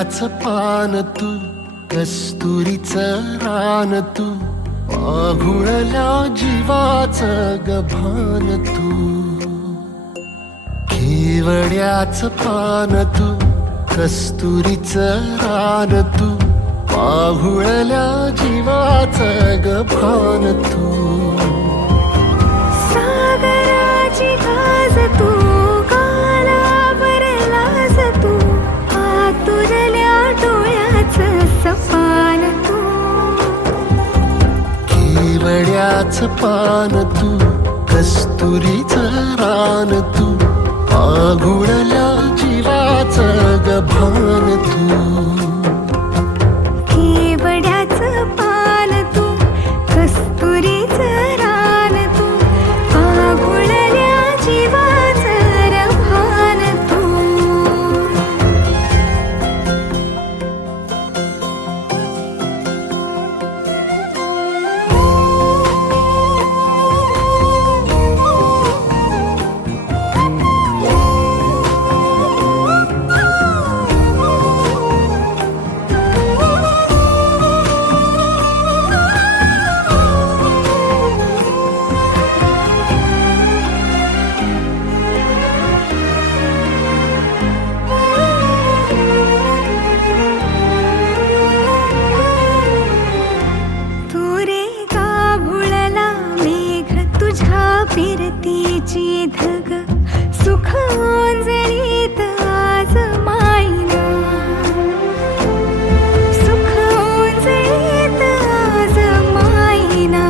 केवड्याचं पान तू, कस्तुरीचं रान तू, पाघुळल्या जीवाचं गभान तू. केवड्याचं पान तू, कस्तुरीचं रान तू, पाघुळल्या जीवाचं गभान तू. सागराची गाज तू, कालावर लाज तू, आतुरल्या डोळ्याचं सपान तू. केवड्याचं पान तू, कस्तुरीचं रान तू, पाघुळल्या जीवाचं गभान तू. केवड्याचं पान तू, कस्तुरीचं रान तू, पाघुळल्या जीवाचं रभान तू. फिरतीची धग सुख ओंजळीत आज मायना, सुख ओंजळीत आज मायना.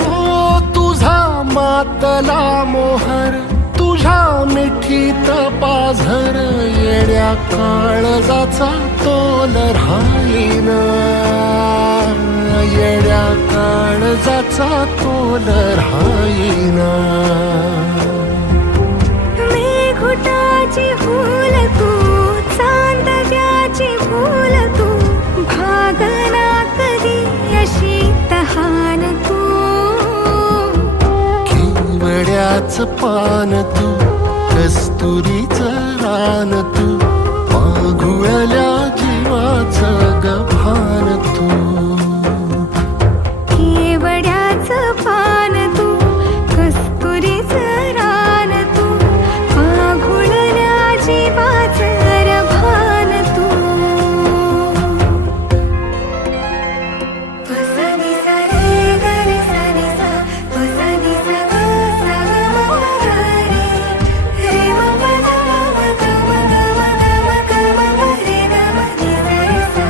हो तुझा मातला मोहर, तुझ्या मिठीत पाझर, येड्या काळजाचा तोल राहीना, येड्या काळजाचा तोल राहीना. मेघुटाची फूल तू, चांदव्याची फूल तू, भागना कधी अशी तहान तू. केवड्याचं पान तू, कस्तुरीचं रान तू, पाघुळल्या जीवाचं गभान तू. केवड्याचं पान तू, कस्तुरीचं रान तू, पाघुळल्या जीवाचं रभान तू. पसनी सा रे ग रे सा रे सा, पसनी सा ग सा ग म ग रे, रे म प ध म ग म ग म ग म ग म ग रे ग म रे सा रे सा.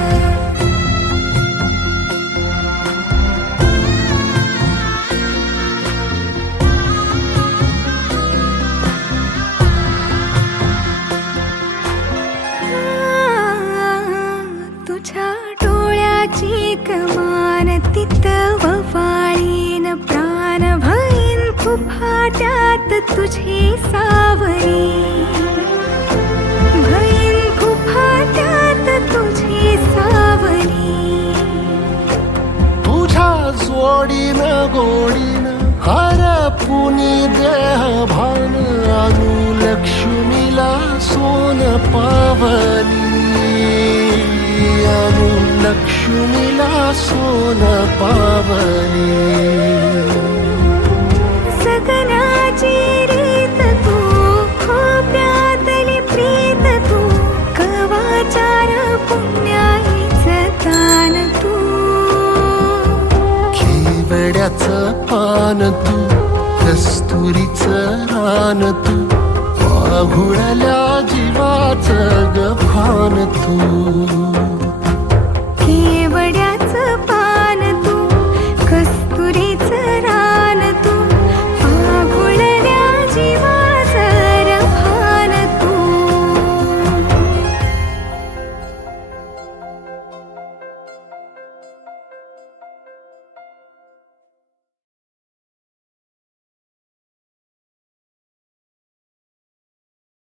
तुझ्या डोळ्याची कमान तिथं ववाळीन प्राण भईन फुफाट्यात तुझी सावरी, भईन फुफाट्यात तुझी सावरी. तुझ्या जोडीनं गोडीनं हरपुनी देह भान, अनुलक्ष्मीला सोन पावली, अनुलक्ष्मीला सोन पावली. सगनाची रीत तू, खोप्यातली प्रीत तू, कवाचार पुण्याईचं दान तू. केवड्याचं पान तू, कस्तुरीचं रान तू, पाघुळल्या जीवाचं गभान तू.